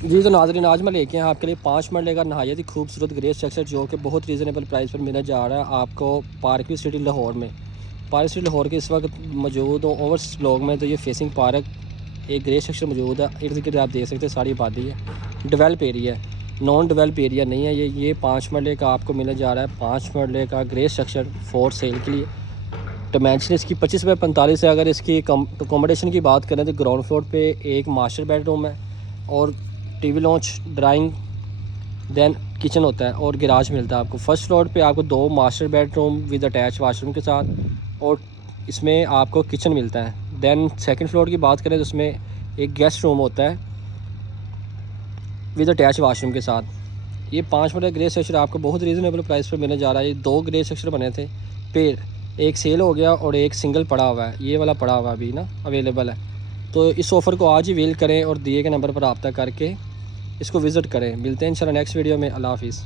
जी तो नाज़रीन, आज मैं लेके आया आपके लिए 5 मरले का नहायत ही खूबसूरत ग्रे स्ट्रक्चर जो कि बहुत रीज़नेबल प्राइस पर मिलने जा रहा है आपको पार्क सिटी लाहौर में। पार्क सिटी लाहौर के इस वक्त मौजूद हो ओवरसीज ब्लॉक में। तो ये फेसिंग पार्क एक ग्रे स्ट्रक्चर मौजूद है। इर्द गिर्द आप देख सकते हैं सारी आबादी है। डेवलप एरिया है, नॉन डेवलप एरिया नहीं है। ये 5 मरले का आपको मिलने जा रहा है। 5 मरले का ग्रे स्ट्रक्चर फॉर सेल के लिए। डिमेंशन इसकी 25 बाई 45 है। अगर इसकी अकोमोडेशन की बात करें तो ग्राउंड फ्लोर पे एक मास्टर बेडरूम है और TV lounge, drawing, then kitchen होता है और गैराज मिलता है आपको। फर्स्ट फ्लोर पे आपको 2 master bedroom with attach washroom के साथ और इसमें आपको किचन मिलता है। देन सेकंड फ्लोर की बात करें तो उसमें एक गेस्ट रूम होता है विद अटैच वाशरूम के साथ। ये 5 मरला ग्रे स्ट्रक्चर आपको बहुत रीज़नेबल प्राइस पर मिलने जा रहा है। ये 2 ग्रे स्ट्रक्चर बने थे, फिर एक सेल हो गया और एक सिंगल पड़ा हुआ है। ये वाला पड़ा हुआ अभी ना अवेलेबल है। तो इस ऑफ़र को आज ही वेल करें और दिए गए नंबर पर रब्ता करके इसको विज़िट करें। मिलते हैं इंशाल्लाह नेक्स्ट वीडियो में। अल्लाह हाफ़िज़।